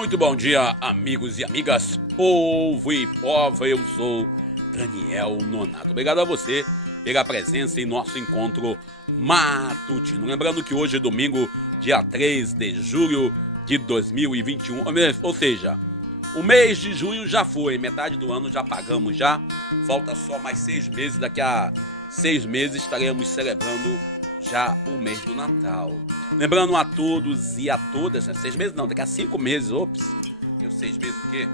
Muito bom dia, amigos e amigas, povo e pova. Eu sou Daniel Nonato. Obrigado a você pela presença em nosso encontro matutino. Lembrando que hoje é domingo, dia 3 de julho de 2021, ou seja, o mês de junho já foi, metade do ano já pagamos já, falta só mais 6 meses, daqui a 6 meses estaremos celebrando já o mês do Natal. Lembrando a todos e a todas, 6 meses não, daqui a 5 meses, eu 6 meses o quê?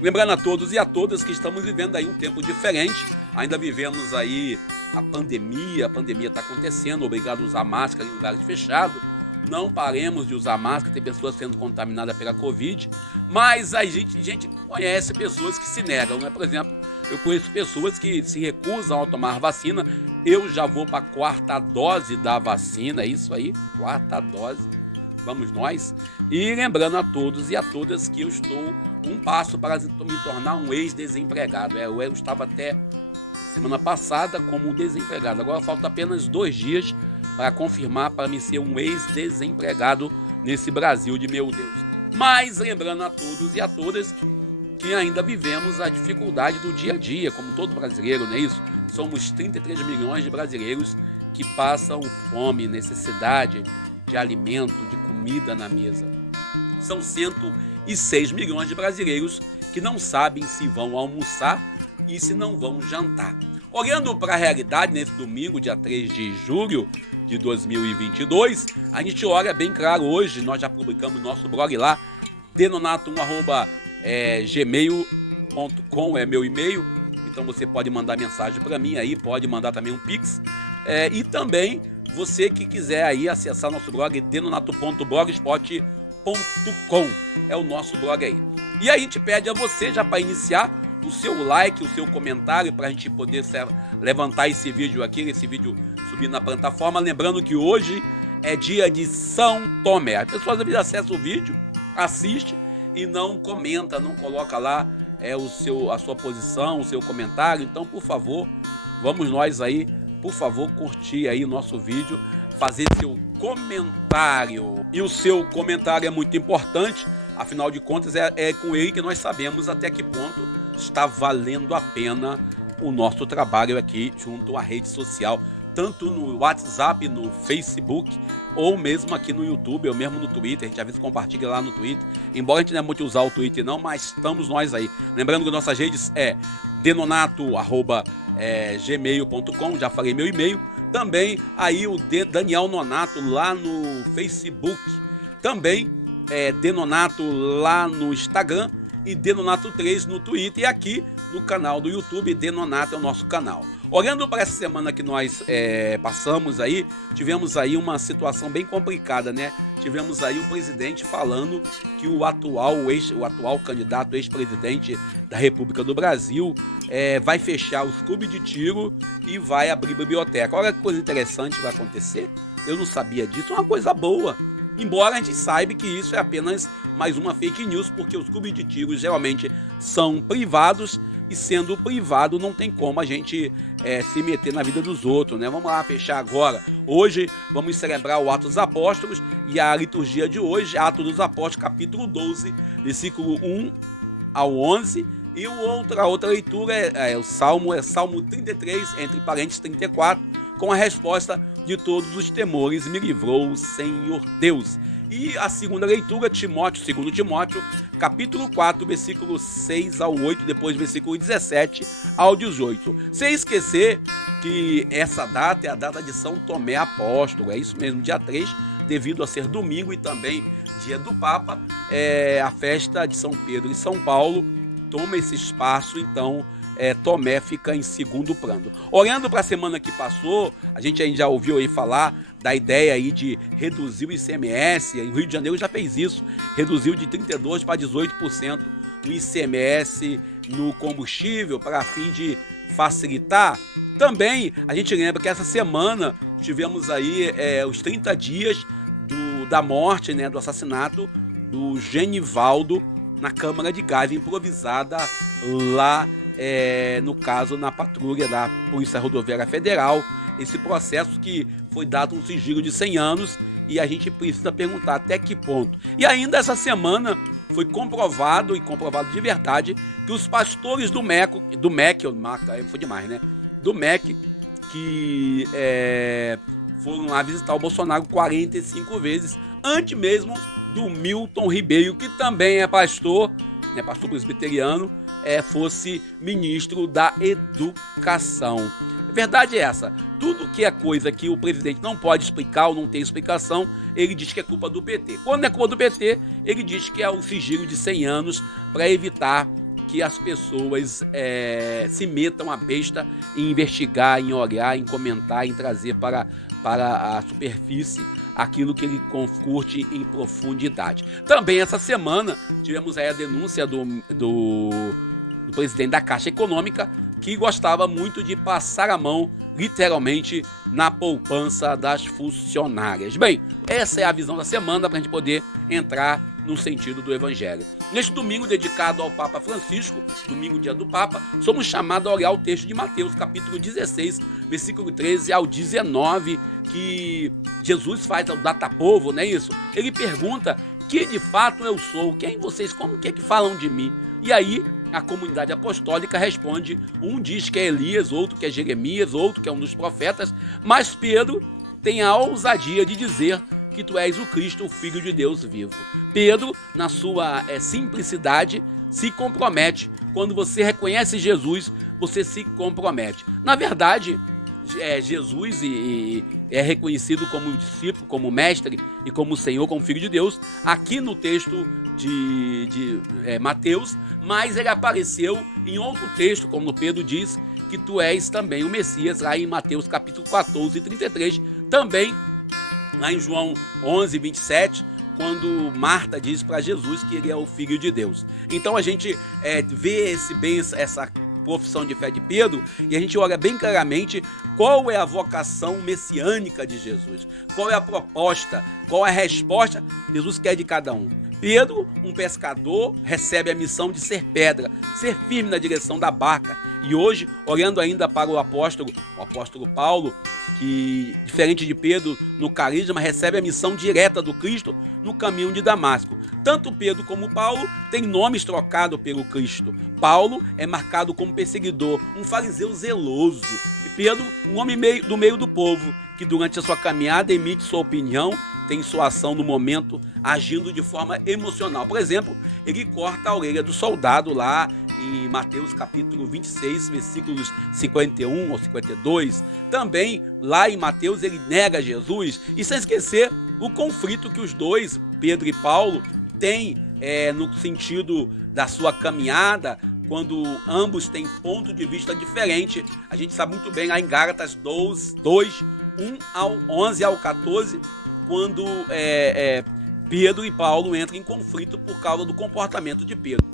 Lembrando a todos e a todas que estamos vivendo aí um tempo diferente, ainda vivemos aí a pandemia está acontecendo, obrigado a usar máscara em lugares fechados, não paremos de usar máscara, tem pessoas sendo contaminadas pela Covid, mas a gente conhece pessoas que se negam, né? Por exemplo, eu conheço pessoas que se recusam a tomar vacina. Eu já vou para a 4ª dose da vacina, é isso aí, 4ª dose, vamos nós. E lembrando a todos e a todas que eu estou um passo para me tornar um ex-desempregado. Eu estava até semana passada como desempregado, agora falta apenas 2 dias para confirmar para me ser um ex-desempregado nesse Brasil de meu Deus. Mas lembrando a todos e a todas que ainda vivemos a dificuldade do dia a dia, como todo brasileiro, não é isso? Somos 33 milhões de brasileiros que passam fome, necessidade de alimento, de comida na mesa. São 106 milhões de brasileiros que não sabem se vão almoçar e se não vão jantar. Olhando para a realidade, nesse domingo, dia 3 de julho de 2022, a gente olha bem claro hoje, nós já publicamos nosso blog lá, denonato@gmail.com é meu e-mail, então você pode mandar mensagem para mim aí, pode mandar também um pix, e também você que quiser aí acessar nosso blog, denonato.blogspot.com, é o nosso blog aí. E aí a gente pede a você, já para iniciar, o seu like, o seu comentário, para a gente poder levantar esse vídeo aqui, subir na plataforma. Lembrando que hoje é dia de São Tomé. As pessoas às vezes acessam o vídeo, assiste e não comenta, não coloca lá a sua posição, o seu comentário. Então, por favor, vamos nós aí, por favor, curtir aí o nosso vídeo, fazer seu comentário. E o seu comentário é muito importante, afinal de contas é com ele que nós sabemos até que ponto está valendo a pena o nosso trabalho aqui junto à rede social, tanto no WhatsApp, no Facebook, ou mesmo aqui no YouTube, ou mesmo no Twitter. A gente às vezes compartilha lá no Twitter, embora a gente não é muito usar o Twitter não, mas estamos nós aí. Lembrando que nossas redes é denonato@gmail.com, já falei meu e-mail. Também aí o Daniel Nonato lá no Facebook. Também Denonato lá no Instagram e Denonato3 no Twitter, e aqui no canal do YouTube, Denonato é o nosso canal. Olhando para essa semana que nós passamos aí, tivemos aí uma situação bem complicada, né? Tivemos aí o presidente falando que o atual candidato, ex-presidente da República do Brasil, vai fechar os clubes de tiro e vai abrir biblioteca. Olha que coisa interessante vai acontecer. Eu não sabia disso, é uma coisa boa. Embora a gente saiba que isso é apenas mais uma fake news, porque os clubes de tiro geralmente são privados, e sendo privado não tem como a gente se meter na vida dos outros, né? Vamos lá fechar agora. Hoje vamos celebrar o Atos dos Apóstolos, e a liturgia de hoje, Atos dos Apóstolos, capítulo 12, versículo 1 ao 11, e a outra leitura é Salmo 33, entre parênteses 34, com a resposta: de todos os temores me livrou o Senhor Deus. E a segunda leitura, 2 Timóteo, capítulo 4, versículo 6 ao 8, depois versículo 17 ao 18. Sem esquecer que essa data é a data de São Tomé Apóstolo, é isso mesmo, dia 3, devido a ser domingo e também dia do Papa, a festa de São Pedro e São Paulo toma esse espaço, então Tomé fica em segundo plano. Olhando para a semana que passou, a gente ainda já ouviu aí falar da ideia aí de reduzir o ICMS. Em Rio de Janeiro já fez isso, reduziu de 32% para 18% o ICMS no combustível, para fim de facilitar. Também a gente lembra que essa semana tivemos aí os 30 dias da morte, né, do assassinato do Genivaldo na câmara de gás improvisada lá, no caso, na patrulha da Polícia Rodoviária Federal. Esse processo que foi dado um sigilo de 100 anos, e a gente precisa perguntar até que ponto. E ainda essa semana foi comprovado, e comprovado de verdade, que os pastores do MEC, foi demais, né? Do MEC, que foram lá visitar o Bolsonaro 45 vezes, antes mesmo do Milton Ribeiro, que também é pastor, né, pastor presbiteriano, fosse ministro da Educação. A verdade é essa, tudo que é coisa que o presidente não pode explicar ou não tem explicação, ele diz que é culpa do PT. Quando é culpa do PT, ele diz que é o sigilo de 100 anos para evitar que as pessoas se metam à besta em investigar, em olhar, em comentar, em trazer para a superfície aquilo que ele curte em profundidade. Também essa semana tivemos aí a denúncia do presidente da Caixa Econômica, que gostava muito de passar a mão, literalmente, na poupança das funcionárias. Bem, essa é a visão da semana para a gente poder entrar no sentido do Evangelho. Neste domingo dedicado ao Papa Francisco, domingo dia do Papa, somos chamados a olhar o texto de Mateus, capítulo 16, versículo 13 ao 19, que Jesus faz ao datapovo, não é isso? Ele pergunta que de fato eu sou, quem vocês, como que falam de mim? E aí a comunidade apostólica responde, um diz que é Elias, outro que é Jeremias, outro que é um dos profetas, mas Pedro tem a ousadia de dizer que tu és o Cristo, o Filho de Deus vivo. Pedro, na sua simplicidade, se compromete. Quando você reconhece Jesus, você se compromete. Na verdade, Jesus é reconhecido como discípulo, como mestre e como Senhor, como Filho de Deus, aqui no texto de Mateus, mas ele apareceu em outro texto, como Pedro diz, que tu és também o Messias, lá em Mateus capítulo 14 e 33, também lá em João 11, 27, quando Marta diz para Jesus que ele é o Filho de Deus. Então a gente vê essa profissão de fé de Pedro e a gente olha bem claramente qual é a vocação messiânica de Jesus, qual é a proposta, qual é a resposta que Jesus quer de cada um. Pedro, um pescador, recebe a missão de ser pedra, ser firme na direção da barca. E hoje, olhando ainda para o apóstolo Paulo, que, diferente de Pedro, no carisma, recebe a missão direta do Cristo no caminho de Damasco. Tanto Pedro como Paulo têm nomes trocados pelo Cristo. Paulo é marcado como perseguidor, um fariseu zeloso. E Pedro, um homem do meio do povo, que durante a sua caminhada emite sua opinião, tem sua ação no momento, agindo de forma emocional. Por exemplo, ele corta a orelha do soldado lá em Mateus capítulo 26, versículos 51 ou 52. Também lá em Mateus ele nega Jesus. E sem esquecer o conflito que os dois, Pedro e Paulo, têm no sentido da sua caminhada, quando ambos têm ponto de vista diferente. A gente sabe muito bem lá em Gálatas 2, 1 ao 11 ao 14, quando Pedro e Paulo entram em conflito por causa do comportamento de Pedro.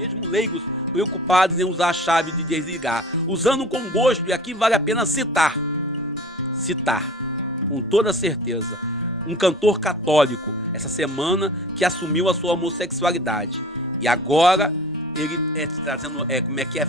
mesmo leigos, preocupados em usar a chave de desligar, usando com gosto, e aqui vale a pena citar, com toda certeza, um cantor católico, essa semana, que assumiu a sua homossexualidade. E agora ele está trazendo,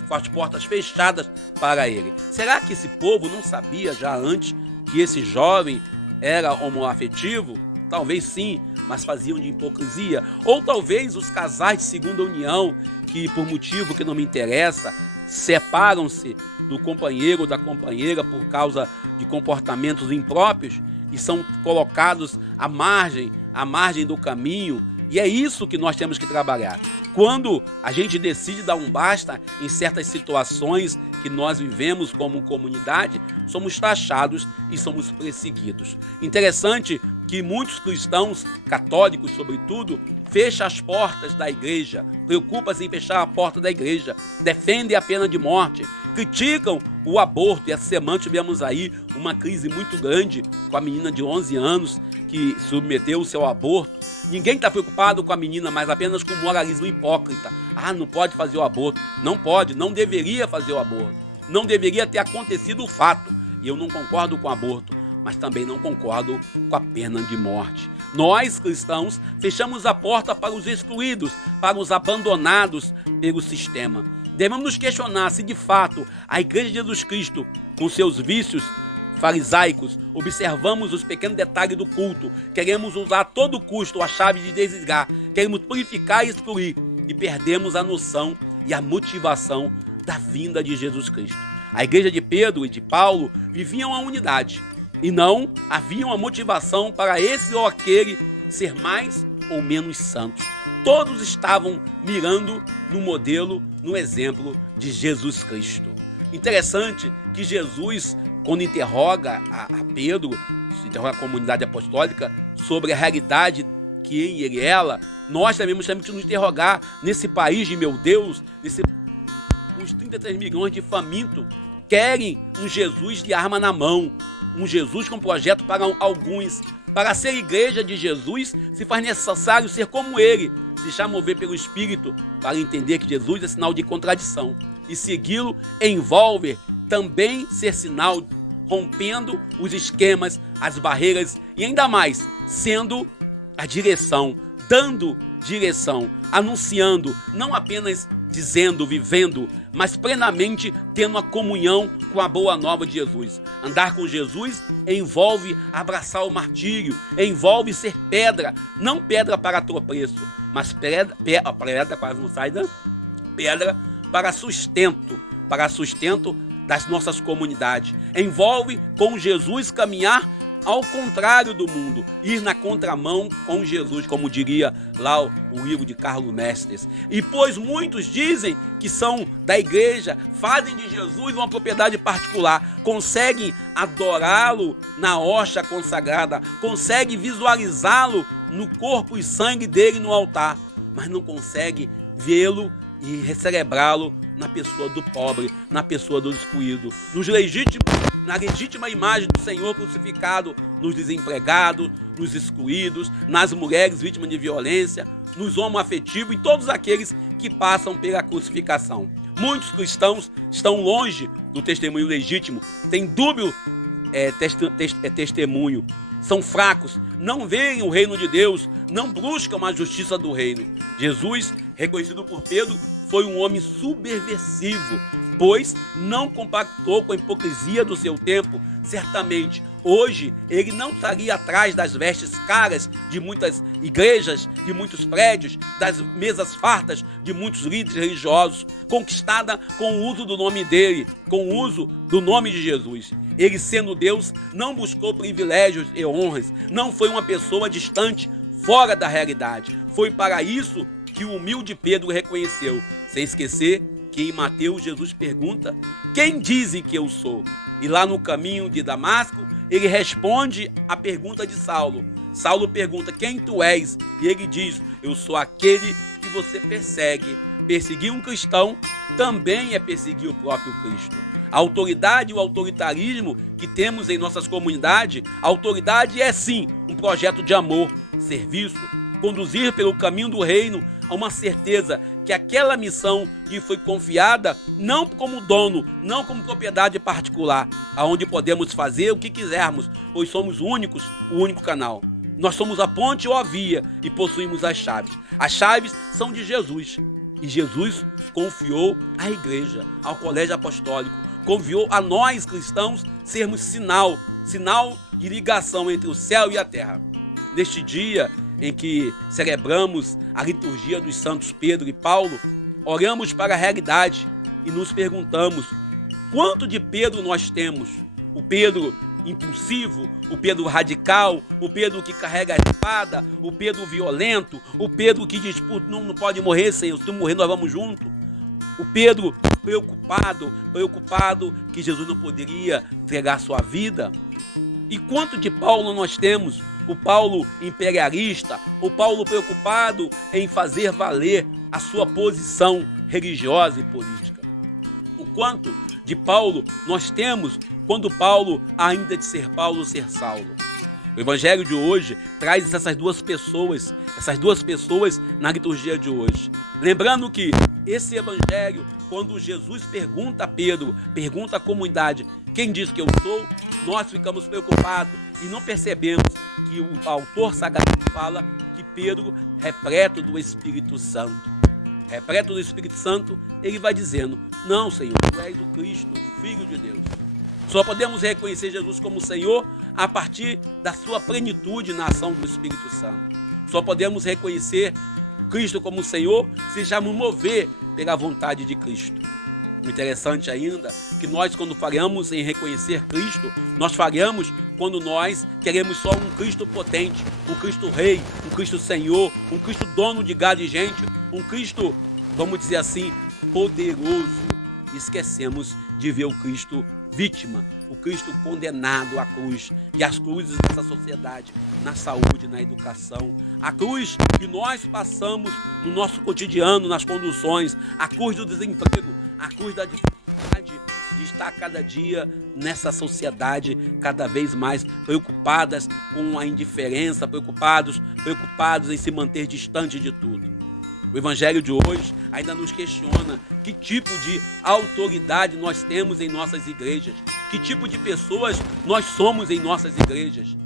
com as portas fechadas para ele. Será que esse povo não sabia já antes que esse jovem era homoafetivo? Talvez sim, mas faziam de hipocrisia. Ou talvez os casais de segunda união, que por motivo que não me interessa, separam-se do companheiro ou da companheira por causa de comportamentos impróprios e são colocados à margem do caminho. E é isso que nós temos que trabalhar. Quando a gente decide dar um basta em certas situações que nós vivemos como comunidade, somos taxados e somos perseguidos. Interessante que muitos cristãos, católicos sobretudo, fecham as portas da igreja, preocupam-se em fechar a porta da igreja, defendem a pena de morte, criticam o aborto. E essa semana tivemos aí uma crise muito grande com a menina de 11 anos que submeteu o seu aborto. Ninguém está preocupado com a menina, mas apenas com o moralismo hipócrita. Não pode fazer o aborto. Não pode, não deveria fazer o aborto. Não deveria ter acontecido o fato. E eu não concordo com o aborto, mas também não concordo com a pena de morte. Nós, cristãos, fechamos a porta para os excluídos, para os abandonados pelo sistema. Devemos nos questionar se, de fato, a Igreja de Jesus Cristo, com seus vícios farisaicos, observamos os pequenos detalhes do culto, queremos usar a todo custo a chave de desligar, queremos purificar e excluir, e perdemos a noção e a motivação da vinda de Jesus Cristo. A igreja de Pedro e de Paulo viviam a unidade, e não havia uma motivação para esse ou aquele ser mais ou menos santos. Todos estavam mirando no modelo, no exemplo de Jesus Cristo. Interessante que Jesus, quando interroga a Pedro, interroga a comunidade apostólica sobre a realidade que em ele e ela, nós também temos que nos interrogar nesse país de meu Deus, uns 33 milhões de famintos querem um Jesus de arma na mão, um Jesus com projeto para alguns. Para ser igreja de Jesus, se faz necessário ser como ele, se deixar mover pelo Espírito, para entender que Jesus é sinal de contradição. E segui-lo envolve também ser sinal, rompendo os esquemas, as barreiras e ainda mais, sendo a direção, dando direção, anunciando, não apenas dizendo, vivendo, mas plenamente tendo uma comunhão com a boa nova de Jesus. Andar com Jesus envolve abraçar o martírio, envolve ser pedra, não pedra para tropeço, mas pedra quase não sai, né? Pedra para sustento das nossas comunidades. Envolve com Jesus caminhar ao contrário do mundo, ir na contramão com Jesus, como diria lá o livro de Carlos Mestres. E pois muitos dizem que são da igreja, fazem de Jesus uma propriedade particular, conseguem adorá-lo na hóstia consagrada, conseguem visualizá-lo no corpo e sangue dele no altar, mas não conseguem vê-lo e celebrá-lo na pessoa do pobre, na pessoa do excluído, na legítima imagem do Senhor crucificado, nos desempregados, nos excluídos, nas mulheres vítimas de violência, nos homoafetivos e todos aqueles que passam pela crucificação. Muitos cristãos estão longe do testemunho legítimo, têm dúbio testemunho, são fracos, não veem o reino de Deus, não buscam a justiça do reino. Jesus, reconhecido por Pedro, foi um homem subversivo, pois não compactou com a hipocrisia do seu tempo. Certamente, hoje, ele não estaria atrás das vestes caras de muitas igrejas, de muitos prédios, das mesas fartas de muitos líderes religiosos, conquistada com o uso do nome dele, com o uso do nome de Jesus. Ele, sendo Deus, não buscou privilégios e honras, não foi uma pessoa distante, fora da realidade. Foi para isso que o humilde Pedro reconheceu. Sem esquecer que em Mateus Jesus pergunta: quem dizem que eu sou? E lá no caminho de Damasco, ele responde a pergunta de Saulo. Saulo pergunta: quem tu és? E ele diz: eu sou aquele que você persegue. Perseguir um cristão também é perseguir o próprio Cristo. A autoridade e o autoritarismo que temos em nossas comunidades, a autoridade é sim um projeto de amor, serviço, conduzir pelo caminho do reino a uma certeza que aquela missão lhe foi confiada não como dono, não como propriedade particular, aonde podemos fazer o que quisermos, pois somos o único canal. Nós somos a ponte ou a via e possuímos as chaves. As chaves são de Jesus. E Jesus confiou à igreja, ao colégio apostólico, confiou a nós cristãos sermos sinal de ligação entre o céu e a terra. Neste dia em que celebramos a liturgia dos santos Pedro e Paulo, olhamos para a realidade e nos perguntamos: quanto de Pedro nós temos? O Pedro impulsivo, o Pedro radical, o Pedro que carrega a espada, o Pedro violento, o Pedro que diz: não pode morrer, Senhor, se tu morrer nós vamos junto. O Pedro preocupado que Jesus não poderia entregar sua vida. E quanto de Paulo nós temos? O Paulo imperialista, o Paulo preocupado em fazer valer a sua posição religiosa e política. O quanto de Paulo nós temos quando Paulo, ainda de ser Paulo, ser Saulo. O evangelho de hoje traz essas duas pessoas na liturgia de hoje. Lembrando que esse evangelho, quando Jesus pergunta a Pedro, pergunta à comunidade: quem diz que eu sou? Nós ficamos preocupados e não percebemos que o autor sagrado fala que Pedro, repleto do Espírito Santo. Repleto do Espírito Santo, ele vai dizendo: não, Senhor, tu és o Cristo, o Filho de Deus. Só podemos reconhecer Jesus como Senhor a partir da sua plenitude na ação do Espírito Santo. Só podemos reconhecer Cristo como Senhor se deixarmos mover pela vontade de Cristo. O interessante ainda que nós, quando falhamos em reconhecer Cristo, nós falhamos quando nós queremos só um Cristo potente, um Cristo Rei, um Cristo Senhor, um Cristo dono de gado e gente, um Cristo, vamos dizer assim, poderoso. Esquecemos de ver o Cristo vítima, o Cristo condenado à cruz e às cruzes dessa sociedade, na saúde, na educação, a cruz que nós passamos no nosso cotidiano, nas conduções, a cruz do desemprego, a cruz da dificuldade de estar cada dia nessa sociedade cada vez mais preocupadas com a indiferença, preocupados em se manter distante de tudo. O evangelho de hoje ainda nos questiona que tipo de autoridade nós temos em nossas igrejas, que tipo de pessoas nós somos em nossas igrejas.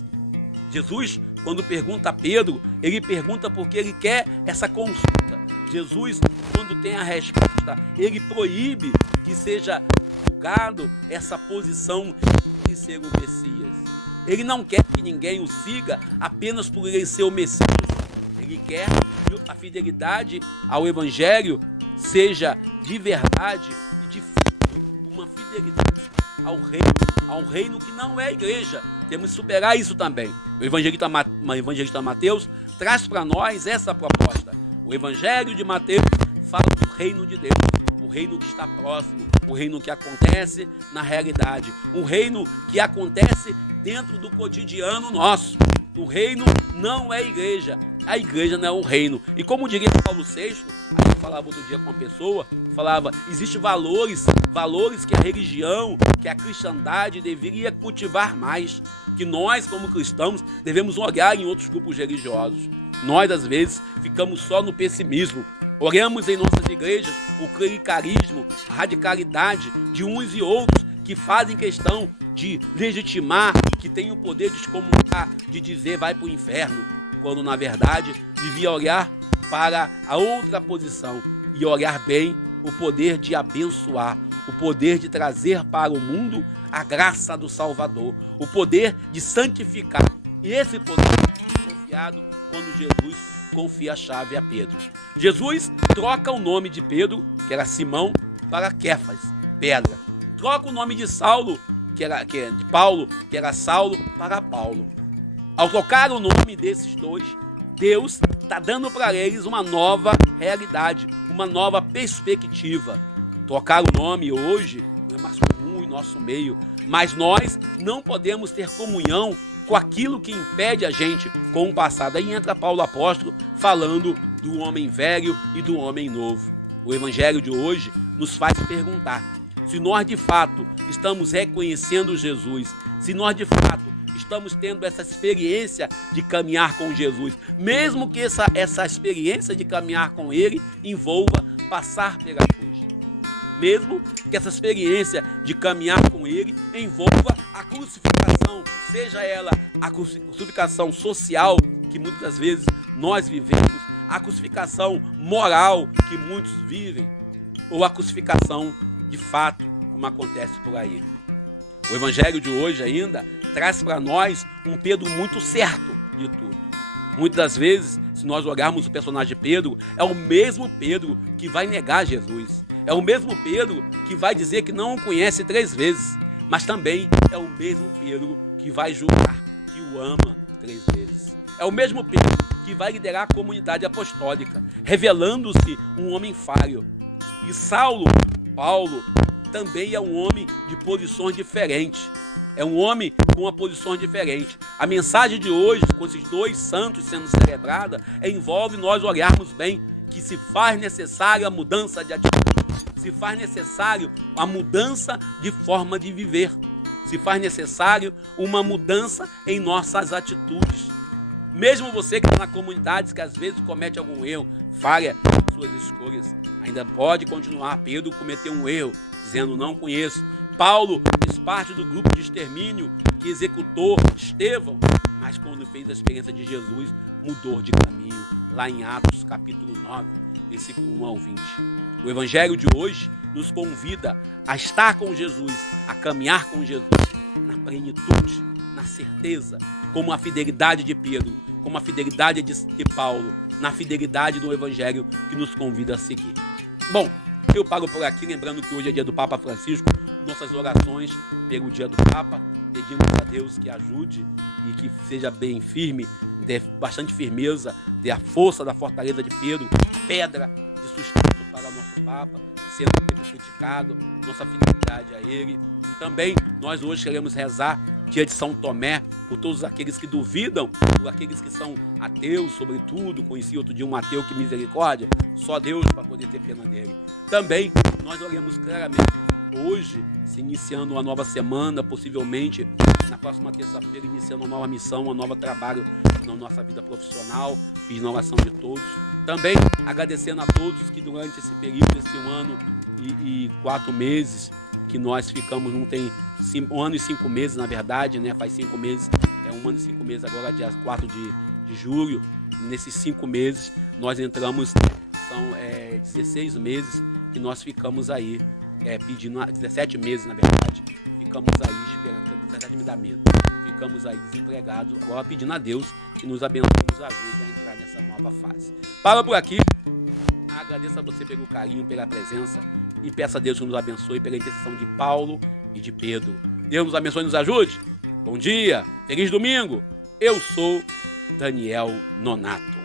Jesus, quando pergunta a Pedro, ele pergunta porque ele quer essa consulta. Jesus, quando tem a resposta, ele proíbe que seja julgado essa posição de ser o Messias. Ele não quer que ninguém o siga apenas por ele ser o Messias. Ele quer que a fidelidade ao Evangelho seja de verdade e de fato uma fidelidade ao reino que não é a igreja. Temos que superar isso também. O evangelista Mateus traz para nós essa proposta. O Evangelho de Mateus fala do reino de Deus, o reino que está próximo, o reino que acontece na realidade, um reino que acontece dentro do cotidiano nosso. O reino não é a igreja não é o reino. E como diria Paulo VI, a gente falava outro dia com uma pessoa, falava: existem valores que a religião, que a cristandade deveria cultivar mais, que nós como cristãos devemos olhar em outros grupos religiosos. Nós às vezes ficamos só no pessimismo. Olhamos em nossas igrejas o clericalismo, a radicalidade de uns e outros que fazem questão de legitimar, que tem o poder de excomungar, de dizer vai para o inferno, quando na verdade devia olhar para a outra posição e olhar bem o poder de abençoar, o poder de trazer para o mundo a graça do Salvador, o poder de santificar. E esse poder é confiado quando Jesus confia a chave a Pedro. Jesus troca o nome de Pedro, que era Simão, para Kéfas, pedra. Troca o nome de Saulo, de Paulo, que era Saulo, para Paulo. Ao trocar o nome desses dois, Deus está dando para eles uma nova realidade, uma nova perspectiva. Trocar o nome hoje não é mais comum em nosso meio, mas nós não podemos ter comunhão com aquilo que impede a gente com o passado. Aí entra Paulo apóstolo falando do homem velho e do homem novo. O evangelho de hoje nos faz perguntar se nós de fato estamos reconhecendo Jesus, se nós de fato estamos tendo essa experiência de caminhar com Jesus, mesmo que essa experiência de caminhar com Ele envolva passar pela cruz. Mesmo que essa experiência de caminhar com ele envolva a crucificação, seja ela a crucificação social, que muitas das vezes nós vivemos, a crucificação moral que muitos vivem, ou a crucificação de fato, como acontece por aí. O evangelho de hoje ainda traz para nós um Pedro muito certo de tudo. Muitas das vezes, se nós olharmos o personagem de Pedro, é o mesmo Pedro que vai negar Jesus. É o mesmo Pedro que vai dizer que não o conhece 3 vezes. Mas também é o mesmo Pedro que vai jurar que o ama 3 vezes. É o mesmo Pedro que vai liderar a comunidade apostólica, revelando-se um homem falho. E Paulo, também é um homem de posições diferentes. É um homem com uma posição diferente. A mensagem de hoje, com esses 2 santos sendo celebrada, envolve nós olharmos bem que se faz necessária a mudança de atitude. Se faz necessário a mudança de forma de viver. Se faz necessário uma mudança em nossas atitudes. Mesmo você que está na comunidade, que às vezes comete algum erro, falha suas escolhas, ainda pode continuar. Pedro cometeu um erro, dizendo não conheço. Paulo fez parte do grupo de extermínio que executou Estevão, mas quando fez a experiência de Jesus, mudou de caminho, lá em Atos capítulo 9, versículo 1 ao 20. O evangelho de hoje nos convida a estar com Jesus, a caminhar com Jesus, na plenitude, na certeza, como a fidelidade de Pedro, como a fidelidade de Paulo, na fidelidade do evangelho que nos convida a seguir. Bom, eu paro por aqui, lembrando que hoje é dia do Papa Francisco, nossas orações pelo dia do Papa, pedimos a Deus que ajude e que seja bem firme, dê bastante firmeza, dê a força da fortaleza de Pedro, pedra de sustento para o nosso Papa, sendo sempre criticado, nossa fidelidade a ele. Também nós hoje queremos rezar dia de São Tomé, por todos aqueles que duvidam, por aqueles que são ateus, sobretudo. Conheci outro dia um ateu, que misericórdia, só Deus para poder ter pena dele. Também nós oremos claramente, hoje, se iniciando uma nova semana, possivelmente na próxima terça-feira, iniciando uma nova missão, um novo trabalho na nossa vida profissional, pedindo a oração de todos. Também agradecendo a todos que durante esse período, esse 1 ano e 4 meses, que nós ficamos, não tem 1 ano e 5 meses, na verdade, né? Faz 5 meses, 1 ano e 5 meses, agora dia 4 de julho. Nesses 5 meses, nós entramos, são 16 meses que nós ficamos aí, pedindo, 17 meses, na verdade, ficamos aí esperando, 17 me dá medo, ficamos aí desempregados, agora pedindo a Deus que nos abençoe, nos ajude a entrar nessa nova fase. Para por aqui. Agradeço a você pelo carinho, pela presença e peço a Deus que nos abençoe pela intercessão de Paulo e de Pedro. Deus nos abençoe e nos ajude. Bom dia, feliz domingo. Eu sou Daniel Nonato.